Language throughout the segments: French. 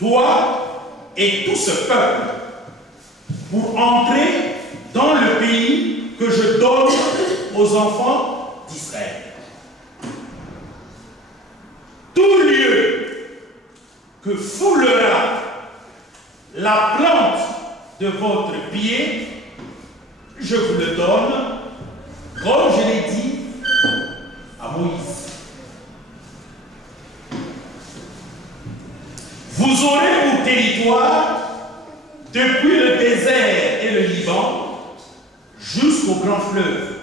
toi et tout ce peuple, pour entrer dans le pays que je donne aux enfants d'Israël. Tout lieu que foulera la plante de votre pied, je vous le donne, comme je l'ai dit à Moïse. Vous aurez pour territoire, depuis le désert et le Liban, jusqu'au grand fleuve,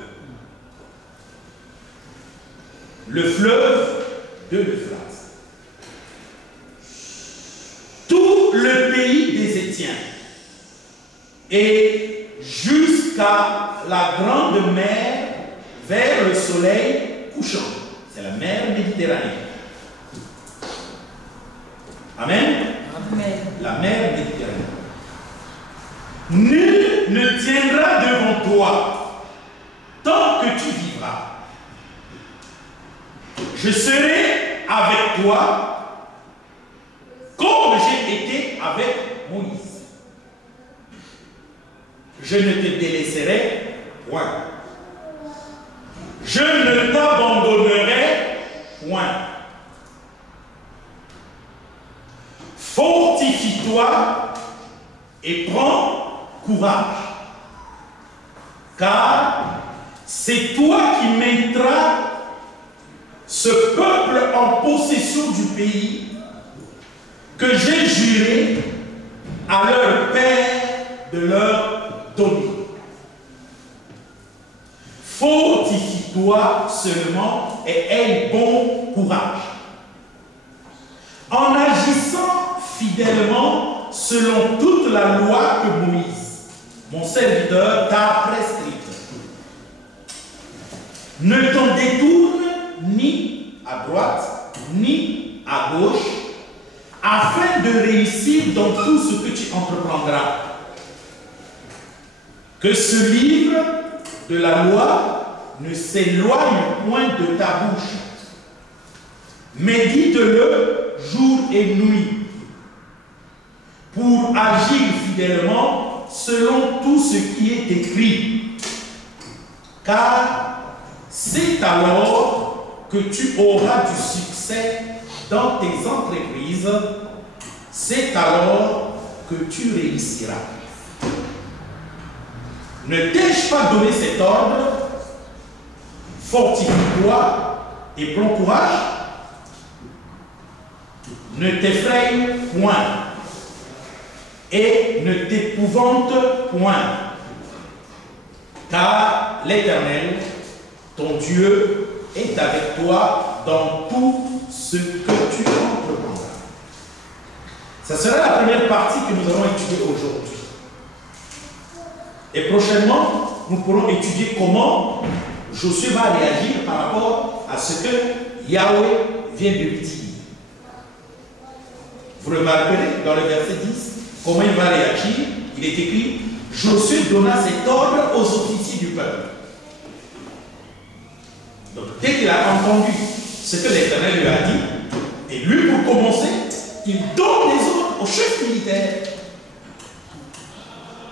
le fleuve de l'Euphrate. Tout le pays des Hétiens et jusqu'à la grande mer vers le soleil couchant. C'est la mer Méditerranée. Amen. Amen. La mer Méditerranée. Nul ne tiendra devant toi tant que tu vivras. Je serai avec toi comme j'ai été avec Moïse. Je ne te délaisserai point. Je ne t'abandonnerai point. Fortifie-toi et prends courage, car c'est toi qui mettras ce peuple en possession du pays que j'ai juré à leur père de leur donner. Fortifie-toi seulement et aie bon courage, en agissant fidèlement selon toute la loi que Moïse, mon serviteur, t'a prescrite. Ne t'en détourne ni à droite, ni à gauche, afin de réussir dans tout ce que tu entreprendras. Que ce livre de la loi ne s'éloigne point de ta bouche. Médite-le jour et nuit, pour agir fidèlement selon tout ce qui est écrit. Car c'est alors que tu auras du succès dans tes entreprises, c'est alors que tu réussiras. Ne t'ai-je pas donné cet ordre? Fortifie-toi et prends courage. Ne t'effraie point et ne t'épouvante point, car l'Éternel, ton Dieu, est avec toi dans tout ce que tu entreprendras. Ce sera la première partie que nous allons étudier aujourd'hui. Et prochainement, nous pourrons étudier comment Josué va réagir par rapport à ce que Yahweh vient de lui dire. Vous remarquerez dans le verset 10 comment il va réagir. Il est écrit: Josué donna cet ordre aux officiers du peuple. Donc dès qu'il a entendu ce que l'Éternel lui a dit, et lui pour commencer, il donne les ordres au chef militaire.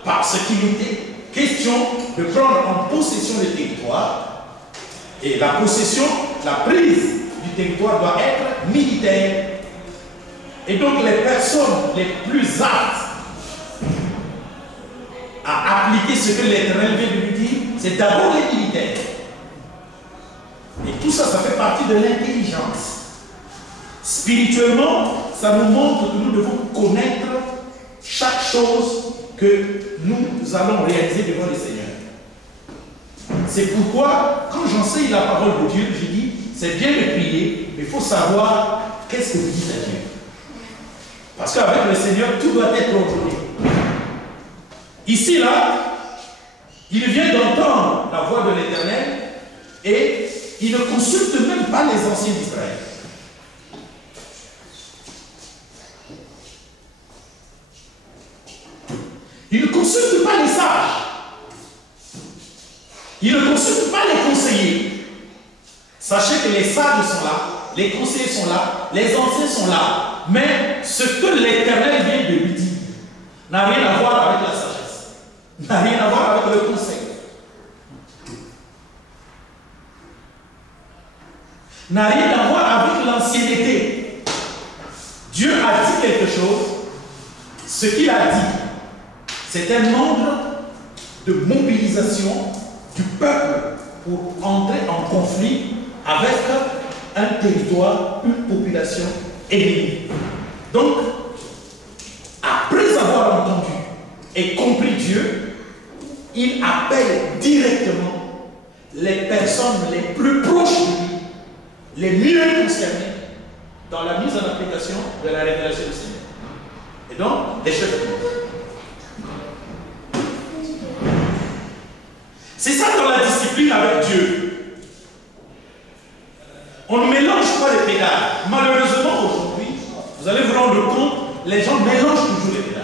Parce qu'il était question de prendre en possession le territoire, et la possession, la prise du territoire doit être militaire. Et donc les personnes les plus aptes à appliquer ce que l'Éternel vient de lui dire, c'est d'abord les militaires. Et tout ça, ça fait partie de l'intelligence. Spirituellement, ça nous montre que nous devons connaître chaque chose que nous allons réaliser devant le Seigneur. C'est pourquoi, quand j'enseigne la parole de Dieu, je dis, c'est bien de prier, mais il faut savoir qu'est-ce que vous dites à Dieu. Parce qu'avec le Seigneur, tout doit être ordonné. Ici, là, il vient d'entendre la voix de l'Éternel et il ne consulte même pas les anciens d'Israël. Il ne consulte pas les sages. Il ne consulte pas les conseillers. Sachez que les sages sont là, les conseillers sont là, les anciens sont là. Mais ce que l'Éternel vient de lui dire n'a rien à voir avec la sagesse, n'a rien à voir avec le conseil, n'a rien à voir avec l'ancienneté. Dieu a dit quelque chose, ce qu'il a dit, c'est un nombre de mobilisation du peuple pour entrer en conflit avec un territoire, une population ennemie. Donc, après avoir entendu et compris Dieu, il appelle directement les personnes les plus proches de lui, les mieux concernées dans la mise en application de la révélation du Seigneur. Et donc, les chefs de l'Église. C'est ça dans la discipline avec Dieu. On ne mélange pas les pédales. Malheureusement, aujourd'hui, vous allez vous rendre compte, les gens mélangent toujours les pédales.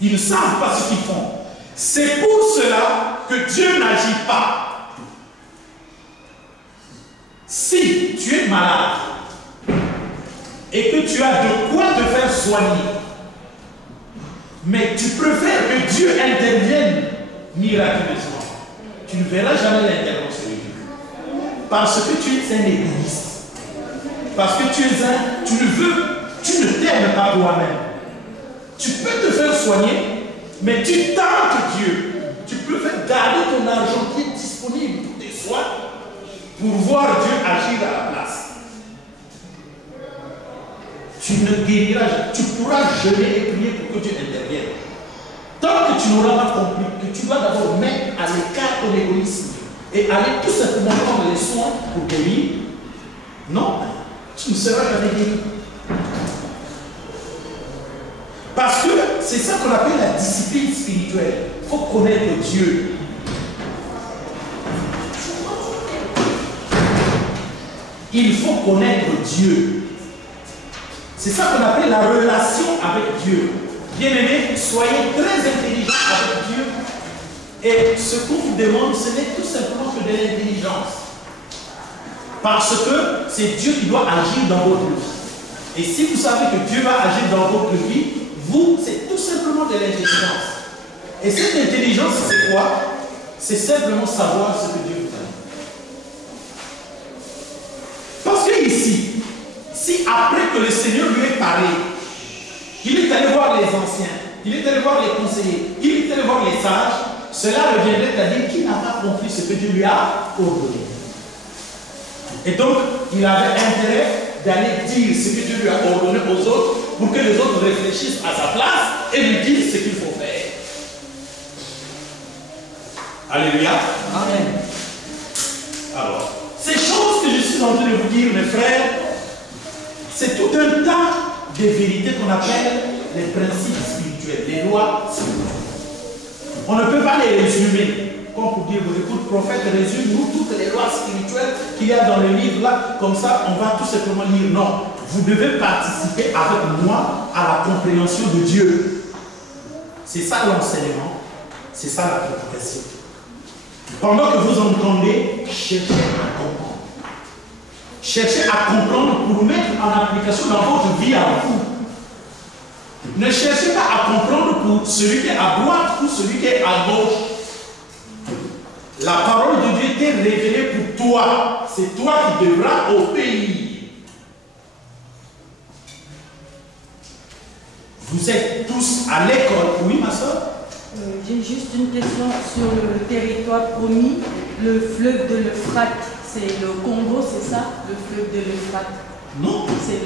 Ils ne savent pas ce qu'ils font. C'est pour cela que Dieu n'agit pas. Si tu es malade et que tu as de quoi te faire soigner, mais tu préfères que Dieu intervienne miraculeusement, tu ne verras jamais l'intervention de Dieu. Parce que tu es un égoïste. Parce que tu ne t'aimes pas toi-même. Tu peux te faire soigner, mais tu tentes Dieu. Tu préfères garder ton argent qui est disponible pour tes soins pour voir Dieu agir à la place. Tu ne guériras jamais. Tu pourras jeûner et prier pour que Dieu intervienne. Tant que tu n'auras pas compris que tu dois d'abord mettre à l'écart ton égoïsme et aller tout simplement prendre les soins pour guérir, non, tu ne seras jamais guéri. Parce que c'est ça qu'on appelle la discipline spirituelle. Il faut connaître Dieu. Il faut connaître Dieu. C'est ça qu'on appelle la relation avec Dieu. Bien-aimés, soyez très intelligents avec Dieu. Et ce qu'on vous demande, ce n'est tout simplement que de l'intelligence. Parce que c'est Dieu qui doit agir dans votre vie. Et si vous savez que Dieu va agir dans votre vie, vous, c'est tout simplement de l'intelligence. Et cette intelligence, c'est quoi? C'est simplement savoir ce que Dieu vous a dit. Parce que ici, si après que le Seigneur lui ait parlé, il est allé voir les anciens, il est allé voir les conseillers, il est allé voir les sages, cela reviendrait à dire qu'il n'a pas compris ce que Dieu lui a ordonné. Et donc, il avait intérêt d'aller dire ce que Dieu lui a ordonné aux autres pour que les autres réfléchissent à sa place et lui disent ce qu'il faut faire. Alléluia. Amen. Alors, ces choses que je suis en train de vous dire, mes frères, c'est tout un tas de vérités qu'on appelle les principes spirituels, les lois spirituelles. On ne peut pas les résumer. Comme pour dire, vous écoutez, prophète, résume-nous toutes les lois spirituelles qu'il y a dans le livre là, comme ça on va tout simplement lire. Non, vous devez participer avec moi à la compréhension de Dieu. C'est ça l'enseignement, c'est ça la prédication. Pendant que vous entendez, cherchez à comprendre. Cherchez à comprendre pour mettre en application dans votre vie à vous. Ne cherchez pas à comprendre pour celui qui est à droite ou celui qui est à gauche. La parole de Dieu t'est révélée pour toi. C'est toi qui devras obéir. Vous êtes tous à l'école. Oui, ma soeur? J'ai juste une question sur le territoire promis, le fleuve de l'Euphrate. C'est le Congo, c'est ça? Le fleuve de l'Euphrate? Non. C'est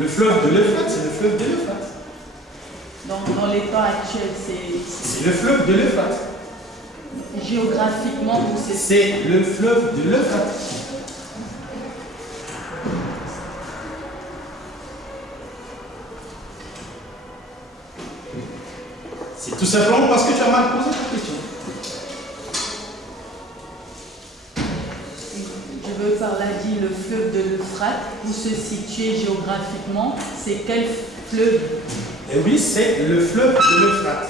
le fleuve de l'Euphrate, c'est le fleuve de l'Euphrate. Donc, dans l'état actuel, c'est le fleuve de l'Euphrate. Géographiquement, où c'est? C'est le fleuve de l'Euphrate. C'est tout simplement parce que tu as mal posé ta question. Je veux par là dire le fleuve de l'Euphrate, où se situe géographiquement, c'est quel fleuve? Eh oui, c'est le fleuve de l'Euphrate.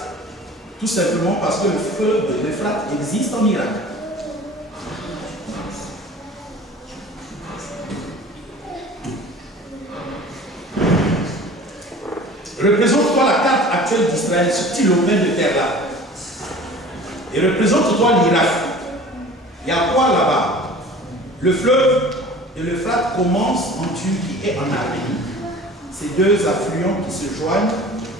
Tout simplement parce que le fleuve de l'Euphrate existe en Irak. Représente-toi la carte actuelle d'Israël, ce petit lopin de terre-là. Et représente-toi l'Irak. Il y a quoi là-bas? Le fleuve et l'Euphrate commencent en Turquie et en Arménie. Ces deux affluents qui se joignent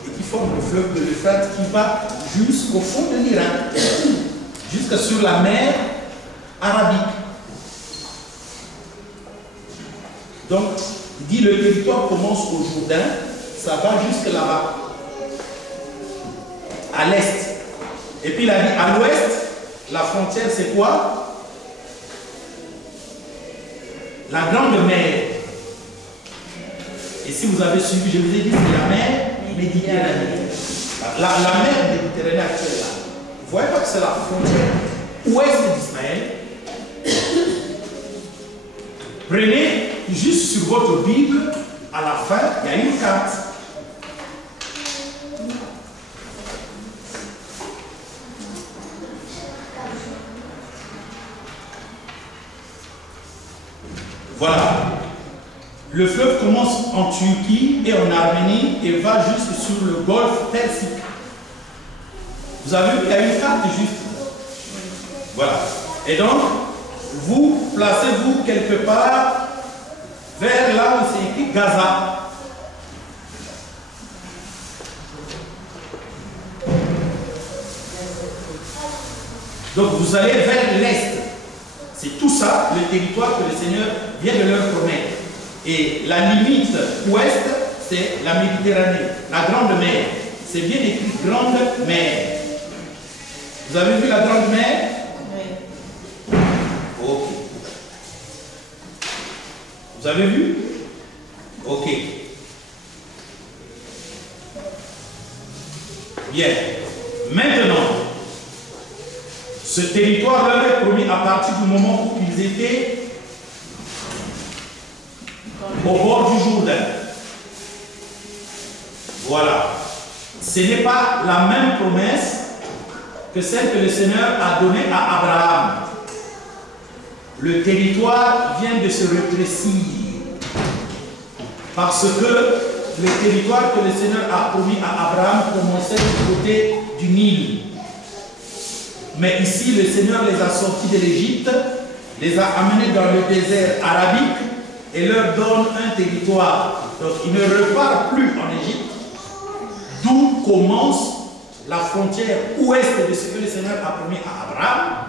et qui forment le fleuve de l'Euphrate qui va jusqu'au fond de l'Irak, jusque sur la mer Arabique. Donc, il dit le territoire commence au Jourdain, ça va jusque là-bas, à l'est. Et puis il a dit à l'ouest, la frontière c'est quoi? La grande mer. Et si vous avez suivi, je vous ai dit, c'est la mer Méditerranée. La mer Méditerranée actuelle là. Vous ne voyez pas que c'est la frontière ouest d'Israël? Prenez juste sur votre Bible, à la fin, il y a une carte. Voilà. Le fleuve commence en Turquie et en Arménie et va jusque sur le golfe Persique. Vous avez vu qu'il y a une carte juste. Voilà. Et donc, vous placez-vous quelque part vers là où c'est écrit Gaza. Donc vous allez vers l'est. C'est tout ça, le territoire que le Seigneur vient de leur promettre. Et la limite ouest, c'est la Méditerranée, la grande mer. C'est bien écrit grande mer. Vous avez vu la grande mer? Oui. Ok. Vous avez vu? Ok. Bien. Maintenant, ce territoire leur est promis à partir du moment où ils étaient au bord du Jourdain. Voilà. Ce n'est pas la même promesse que celle que le Seigneur a donnée à Abraham. Le territoire vient de se rétrécir. Parce que le territoire que le Seigneur a promis à Abraham commençait du côté du Nil. Mais ici, le Seigneur les a sortis de l'Égypte, les a amenés dans le désert arabique et leur donne un territoire. Donc, ils ne repartent plus en Égypte, d'où commence la frontière ouest de ce que le Seigneur a promis à Abraham.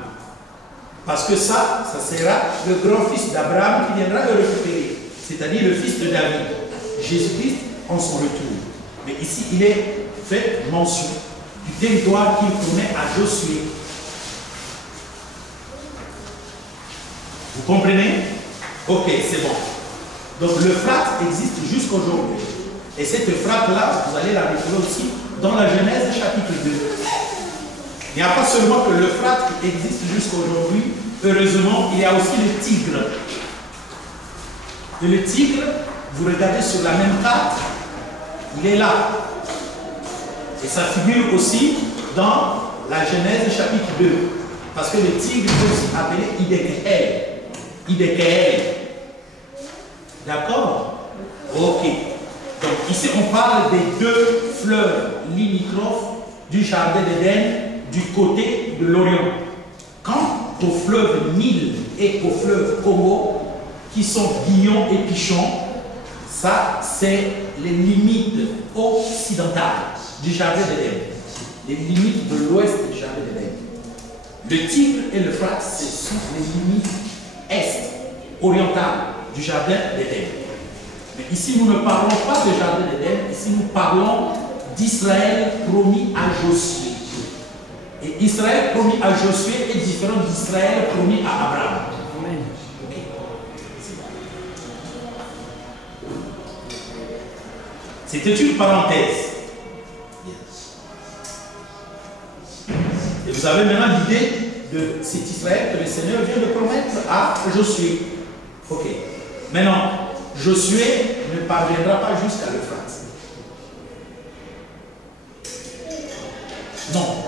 Parce que ça sera le grand-fils d'Abraham qui viendra le récupérer, c'est-à-dire le fils de David, Jésus-Christ en son retour. Mais ici, il est fait mention du territoire qu'il promet à Josué. Vous comprenez? Ok, c'est bon. Donc l'Euphrate existe jusqu'aujourd'hui. Et cette Euphrate-là, vous allez la retrouver aussi dans la Genèse chapitre 2. Il n'y a pas seulement que l'Euphrate qui existe jusqu'aujourd'hui, heureusement, il y a aussi le Tigre. Et le Tigre, vous regardez sur la même carte, il est là. Et ça figure aussi dans la Genèse chapitre 2. Parce que le Tigre est aussi appelé Idékéel. Idékéel. D'accord? Ok. Donc ici on parle des deux fleuves limitrophes du jardin d'Éden du côté de l'Orient. Quant au fleuve Nil et au fleuve Congo, qui sont Guillon et Pichon, ça c'est les limites occidentales du jardin d'Éden. Les limites de l'ouest du jardin d'Éden. Le Tigre et l'Euphrate, ce sont les limites est, orientales du jardin d'Éden. Mais ici, nous ne parlons pas du jardin d'Éden, ici nous parlons d'Israël promis à Josué. Et Israël promis à Josué est différent d'Israël promis à Abraham. Amen. Okay. C'était une parenthèse. Et vous avez maintenant l'idée de cet Israël que le Seigneur vient de promettre à Josué. Ok. Maintenant, Josué ne parviendra pas jusqu'à l'Euphrate. Non.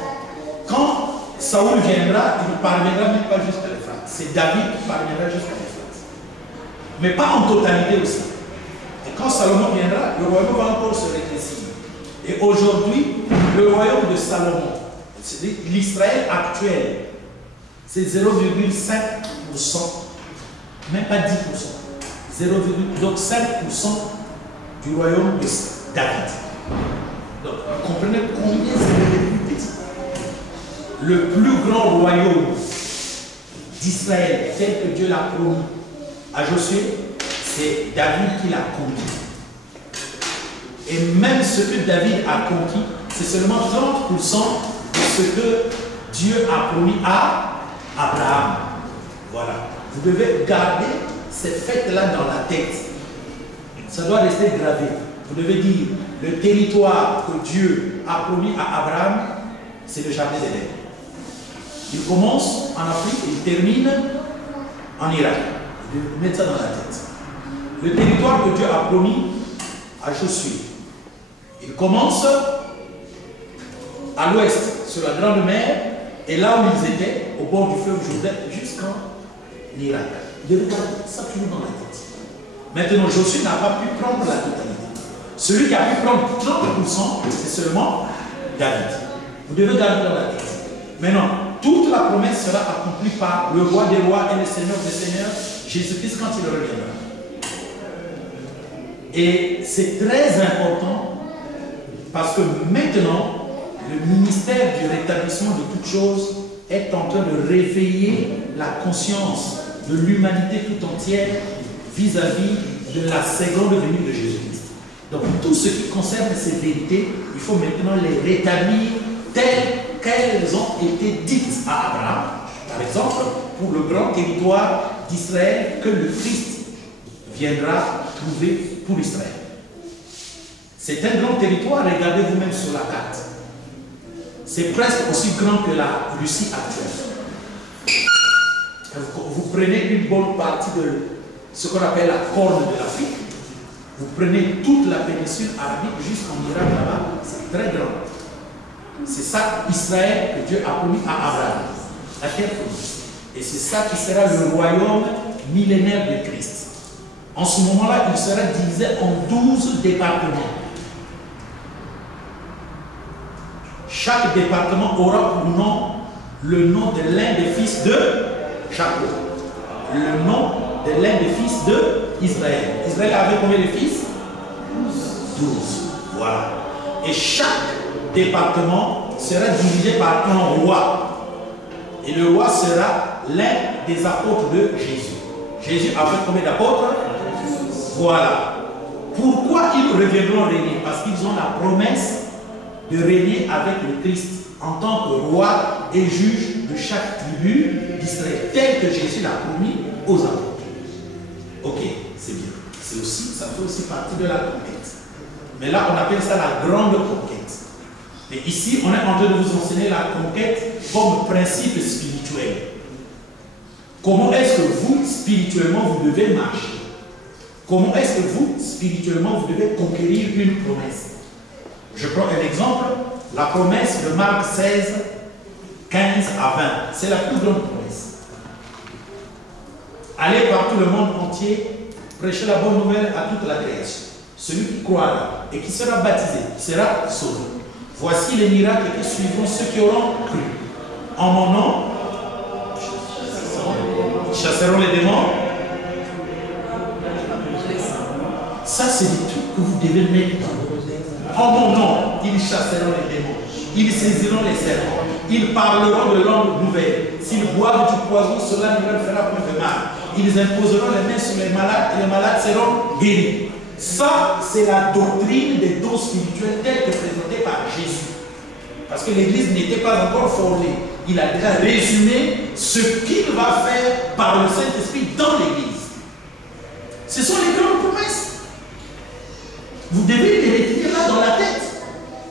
Quand Saoul viendra, il ne parviendra même pas jusqu'à l'Euphrate. C'est David qui parviendra jusqu'à l'Euphrate. Mais pas en totalité aussi. Et quand Salomon viendra, le royaume va encore se rétrécir. Et aujourd'hui, le royaume de Salomon, l'Israël actuel, c'est 0,5%, même pas 10%, 0,5% du royaume de David. Donc, vous comprenez combien c'est le plus petit. Le plus grand royaume d'Israël, tel que Dieu l'a promis à Josué, c'est David qui l'a conquis. Et même ce que David a conquis, c'est seulement 30% de ce que Dieu a promis à Abraham. Voilà. Vous devez garder ces fêtes-là dans la tête. Ça doit rester gravé. Vous devez dire, le territoire que Dieu a promis à Abraham, c'est le jardin d'Éden. Il commence en Afrique et il termine en Irak. Vous devez mettre ça dans la tête. Le territoire que Dieu a promis à Josué, il commence à l'ouest, sur la Grande Mer, et là où ils étaient, au bord du fleuve Jourdain, jusqu'en Irak. Vous devez garder ça toujours dans la tête. Maintenant, Josué n'a pas pu prendre la totalité. Celui qui a pu prendre 30%, c'est seulement David. Vous devez garder dans la tête. Maintenant, toute la promesse sera accomplie par le roi des rois et le Seigneur des seigneurs, Jésus-Christ, quand il reviendra. Et c'est très important parce que maintenant, le ministère du rétablissement de toutes choses est en train de réveiller la conscience de l'humanité tout entière vis-à-vis de la seconde venue de Jésus-Christ. Donc tout ce qui concerne ces vérités, il faut maintenant les rétablir telles qu'elles ont été dites à Abraham. Par exemple, pour le grand territoire d'Israël que le Christ viendra trouver pour Israël. C'est un grand territoire, regardez vous-même sur la carte. C'est presque aussi grand que la Russie actuelle. Vous prenez une bonne partie de ce qu'on appelle la corne de l'Afrique, vous prenez toute la péninsule arabique jusqu'en Irak là-bas, c'est très grand. C'est ça Israël que Dieu a promis à Abraham, la terre promise. Et c'est ça qui sera le royaume millénaire de Christ. En ce moment-là, il sera divisé en 12 départements. Chaque département aura pour nom le nom de l'un des fils de Jacob. Le nom de l'un des fils d'Israël. Israël avait combien de fils? 12. Voilà. Et chaque département sera dirigé par un roi. Et le roi sera l'un des apôtres de Jésus. Jésus avait combien d'apôtres? Voilà. Pourquoi ils reviendront régner? Parce qu'ils ont la promesse de régner avec le Christ en tant que roi et juge de chaque tribu d'Israël, tel que Jésus l'a promis aux apôtres. Ok, c'est bien. C'est aussi, ça fait aussi partie de la conquête. Mais là, on appelle ça la grande conquête. Et ici, on est en train de vous enseigner la conquête comme principe spirituel. Comment est-ce que vous, spirituellement, vous devez marcher? Comment est-ce que vous, spirituellement, vous devez conquérir une promesse? Je prends un exemple, la promesse de Marc 16, 15 à 20. C'est la plus grande promesse. Allez par tout le monde entier, prêchez la bonne nouvelle à toute la création. Celui qui croira et qui sera baptisé sera sauvé. Voici les miracles qui suivront ceux qui auront cru. En mon nom, ils chasseront les démons. Ça, c'est des trucs que vous devez mettre dans vos têtes. En mon nom, ils chasseront les démons. Ils saisiront les serpents. Ils parleront de langues nouvelles. S'ils boivent du poison, cela ne leur fera plus de mal. Ils imposeront les mains sur les malades et les malades seront guéris. Ça, c'est la doctrine des dons spirituels telle que présentée par Jésus. Parce que l'Église n'était pas encore formée. Il a déjà résumé ce qu'il va faire par le Saint-Esprit dans l'Église. Ce sont les grandes promesses. Vous devez les retenir là dans la tête.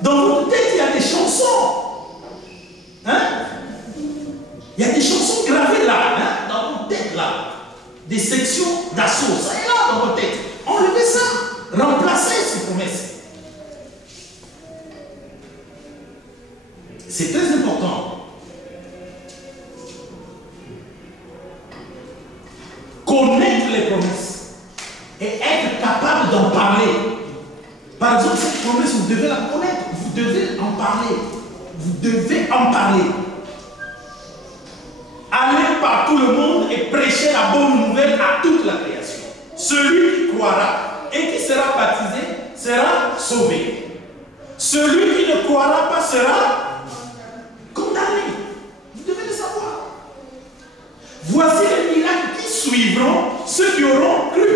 Dans votre tête, il y a des chansons. Hein? Il y a des chansons gravées là, hein? Dans votre tête là. Des sections d'assaut. Ça est là dans votre tête. Enlevez ça. Remplacez ces promesses. C'est très important. Connaître les promesses et être capable d'en parler. Par exemple, cette promesse, vous devez la connaître. vous devez en parler. Vous devez en parler. Allez par tout le monde et prêchez la bonne nouvelle à toute la création. Celui qui croira et qui sera baptisé sera sauvé. Celui qui ne croira pas sera condamné. Vous devez le savoir. Voici les miracles qui suivront ceux qui auront cru.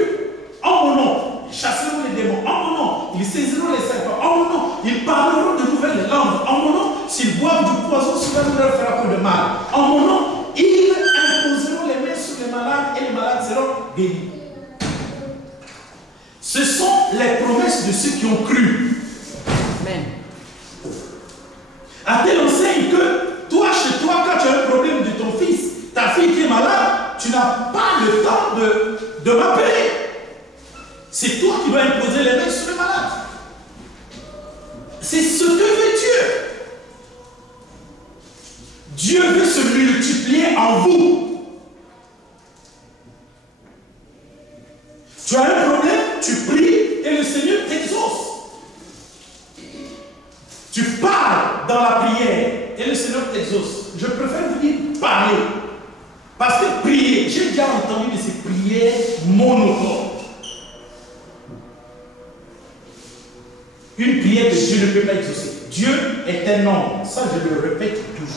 En mon nom, ils chasseront les démons. En mon nom, ils saisiront les serpents. En mon nom, ils parleront de nouvelles langues. En mon nom, s'ils boivent du poison, cela ne leur fera pas de mal. En mon nom, ils imposeront les mains sur les malades et les malades seront guéris. Ce sont les promesses de ceux qui ont cru. Amen. À tel enseigne que toi, chez toi, quand tu as un problème de ton fils, ta fille qui est malade, tu n'as pas le temps de m'appeler. C'est toi qui dois imposer les mains sur les malades. C'est ce que veut Dieu. Dieu veut se multiplier en vous. Tu as un problème, tu pries et le Seigneur t'exauce. Tu parles dans la prière et le Seigneur t'exauce. Je préfère vous dire parler. Parce que prier, j'ai déjà entendu de ces prières monotones. Une prière que Dieu ne peut pas exaucer. Dieu est un homme. Ça, je le répète toujours.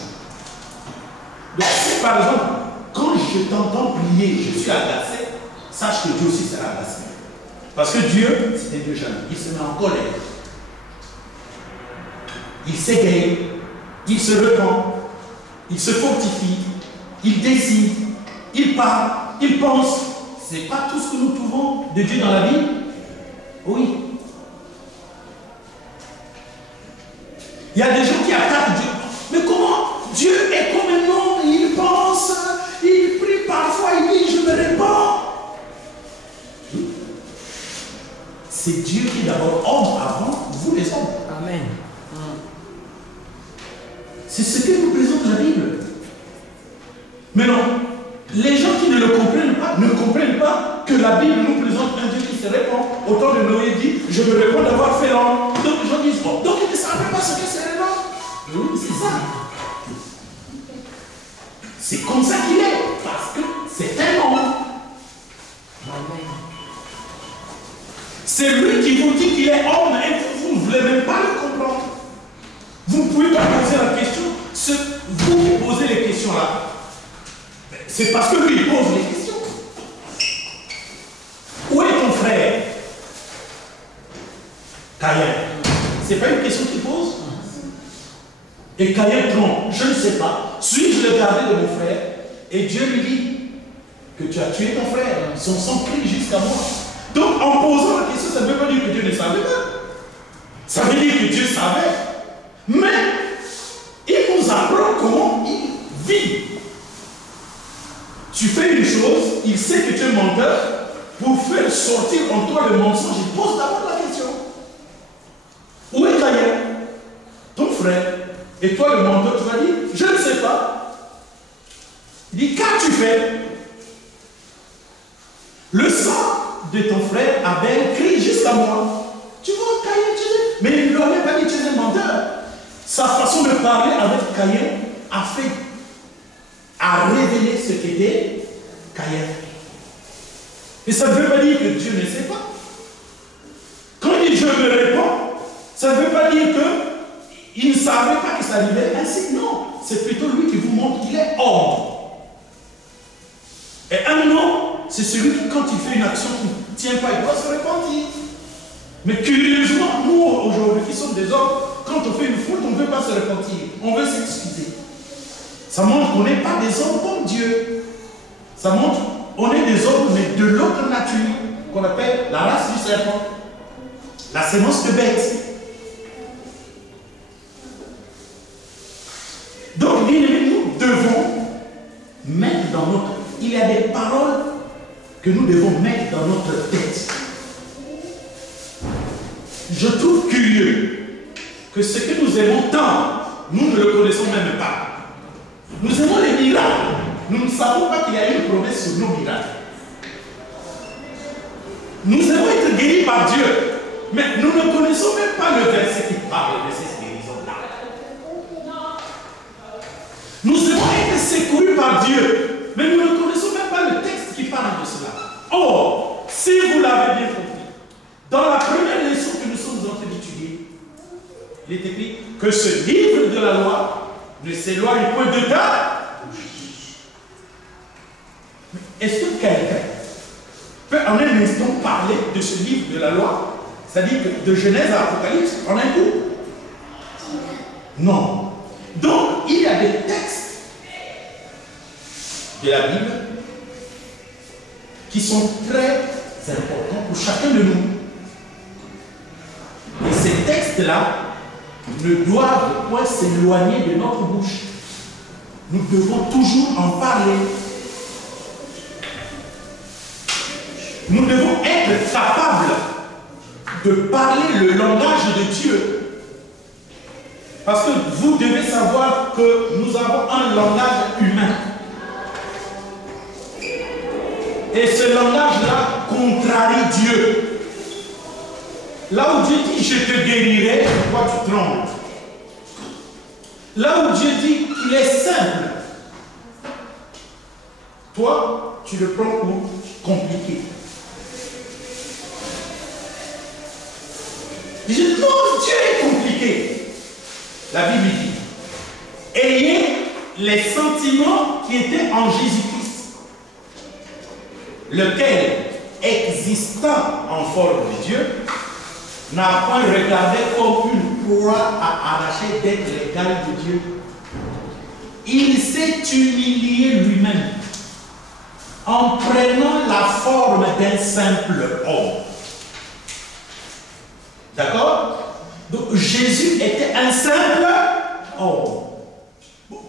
Donc, si par exemple, quand je t'entends prier, je suis agacé, sache que Dieu aussi sera agacé. Parce que Dieu, c'est un Dieu jaloux. Il se met en colère. Il s'égaye. Il se repent. Il se fortifie. Il décide. Il parle. Il pense. Ce n'est pas tout ce que nous trouvons de Dieu dans la vie. Oui. Il y a des gens qui attaquent Dieu. Mais comment Dieu est comme un homme, il pense, il prie parfois, il dit, je me répands. C'est Dieu qui est d'abord homme avant vous les hommes. Amen. C'est ce que nous présente la Bible. Mais non, les gens qui ne le comprennent pas, ne comprennent pas que la Bible nous présente un Dieu qui se répand. Au temps de Noé dit, je me réponds d'avoir fait l'homme. Donc les gens disent, bon, donc ils ne savaient pas ce que c'est l'homme. Oui, c'est ça. C'est comme ça qu'il est, parce que c'est un homme. Amen. C'est lui qui vous dit qu'il est homme et vous ne voulez même pas le comprendre. Vous ne pouvez pas poser la question. Vous qui posez les questions là, c'est parce que lui il pose les questions. Où est ton frère? Caïn. C'est pas une question qu'il pose? Et Caïn trompe, je ne sais pas. Suis-je le gardien de mon frère? Et Dieu lui dit que tu as tué ton frère. Son sang prie jusqu'à moi. Donc en posant la question, ça ne veut pas dire que Dieu ne savait pas. Ça veut dire que Dieu savait. Mais il nous apprend comment il vit. Tu fais une chose, il sait que tu es menteur. Pour faire sortir en toi le mensonge, il pose d'abord la question. Où est Caïn? Ton frère. Et toi, le menteur, tu vas dire, je ne sais pas. Il dit, qu'as-tu fait? Le sang de ton frère Abel crie jusqu'à moi. Tu vois, Caïn, tu sais. Mais il ne lui avait pas dit, tu es un menteur. Sa façon de parler avec Caïn a révélé ce qu'était Caïn. Et ça ne veut pas dire que Dieu ne sait pas. Quand il dit je me réponds, ça ne veut pas dire qu'il ne savait pas que ça arrivait ainsi. Non, c'est plutôt lui qui vous montre qu'il est homme. Et un homme, c'est celui qui, quand il fait une action qui ne tient pas, il doit se repentir. Mais curieusement, nous aujourd'hui qui sommes des hommes, quand on fait une faute, on ne veut pas se repentir. On veut s'excuser. Ça montre qu'on n'est pas des hommes comme Dieu. Ça montre qu'on est des hommes, mais de l'autre nature, qu'on appelle la race du serpent. La sémence de bête. Donc, bien aimé, nous devons mettre dans notre... Il y a des paroles que nous devons mettre dans notre tête. Je trouve curieux que ce que nous aimons tant, nous ne le connaissons même pas. Nous aimons les miracles. Nous ne savons pas qu'il y a une promesse sur nos miracles. Nous aimons être guéris par Dieu. Mais nous ne connaissons même pas le verset qui parle de cette guérison. Nous avons été secourus par Dieu, mais nous ne connaissons même pas le texte qui parle de cela. Or, si vous l'avez bien compris, dans la première leçon que nous sommes en train d'étudier, il est écrit que ce livre de la loi ne s'éloigne point de ta bouche. Est-ce que quelqu'un peut en un instant parler de ce livre de la loi, c'est-à-dire de Genèse à Apocalypse, en un coup? Non. Donc, il y a des textes de la Bible qui sont très importants pour chacun de nous. Et ces textes-là ne doivent point s'éloigner de notre bouche. Nous devons toujours en parler. Nous devons être capables de parler le langage de Dieu. Parce que vous devez savoir que nous avons un langage humain. Et ce langage-là contrarie Dieu. Là où Dieu dit « je te guérirai », toi tu trembles. Là où Dieu dit qu'il est simple, toi tu le prends pour compliqué. Je dis « non, Dieu est compliqué ». La Bible dit, ayez les sentiments qui étaient en Jésus-Christ, lequel, existant en forme de Dieu, n'a point regardé comme une proie à arracher d'être l'égal de Dieu. Il s'est humilié lui-même en prenant la forme d'un simple homme. D'accord? Donc Jésus était un simple homme.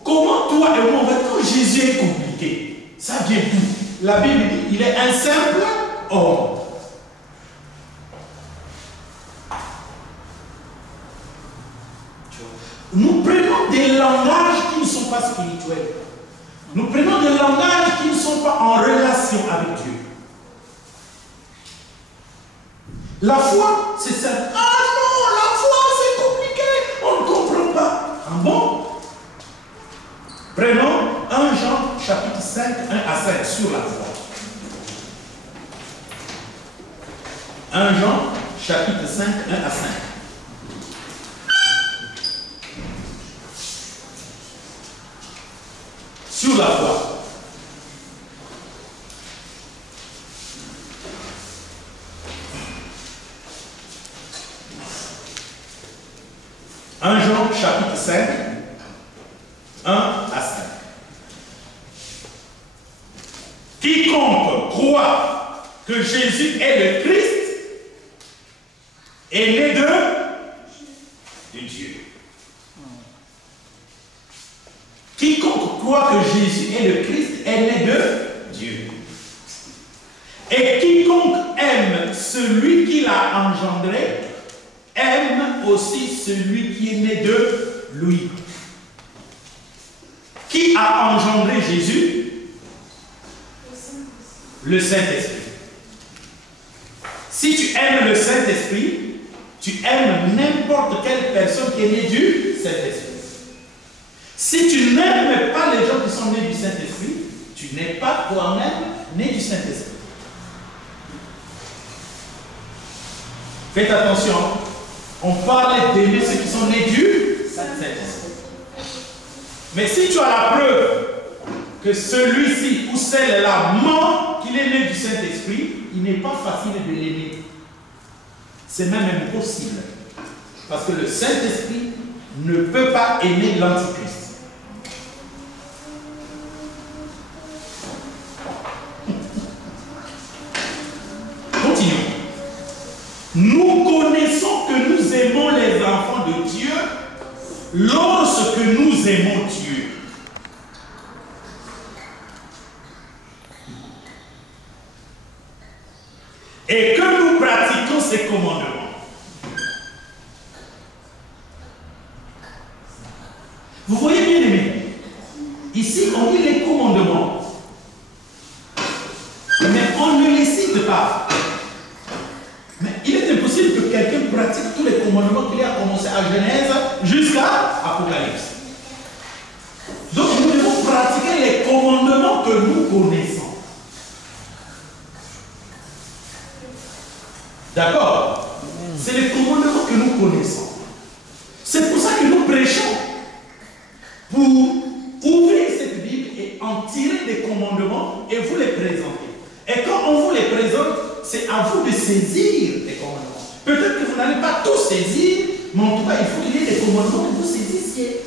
Comment toi et moi, quand Jésus est compliqué, ça vient d'où? La Bible dit il est un simple homme. Nous prenons des langages qui ne sont pas spirituels. Nous prenons des langages qui ne sont pas en relation avec Dieu. La foi, c'est ça. Ah non, la foi, c'est compliqué. On ne comprend pas. Ah bon? Prenons 1 Jean chapitre 5, 1 à 5 sur la foi. 1 Jean chapitre 5, 1 à 5. Sur la foi. Jean chapitre 5, 1 à 5. Quiconque croit que Jésus est le Christ est né de Dieu. Quiconque croit que Jésus est le Christ est né de Dieu. Et quiconque aime celui qui l'a engendré aime aussi celui qui est né de lui. Qui a engendré Jésus? Le Saint-Esprit. Si tu aimes le Saint-Esprit, tu aimes n'importe quelle personne qui est née du Saint-Esprit. Si tu n'aimes pas les gens qui sont nés du Saint-Esprit, tu n'es pas toi-même né du Saint-Esprit. Faites attention, on parle d'aimer ceux qui sont nés du Saint-Esprit. Mais si tu as la preuve que celui-ci ou celle-là ment qu'il est né du Saint-Esprit, il n'est pas facile de l'aimer. C'est même impossible. Parce que le Saint-Esprit ne peut pas aimer l'Antichrist. Continuons. Nous connaissons que nous aimons les enfants de Dieu lorsque nous aimons Dieu. Et que nous pratiquons ses commandements. Vous voyez bien aimé, ici on dit les commandements, mais on ne les cite pas. Mais il est impossible que quelqu'un pratique tous les commandements qu'il a commencé à Genèse jusqu'à Apocalypse. Donc nous que nous connaissons. D'accord? C'est les commandements que nous connaissons. C'est pour ça que nous prêchons. Pour ouvrir cette Bible et en tirer des commandements et vous les présenter. Et quand on vous les présente, c'est à vous de saisir les commandements. Peut-être que vous n'allez pas tous saisir, mais en tout cas, il faut qu'il y ait des commandements que vous saisissiez.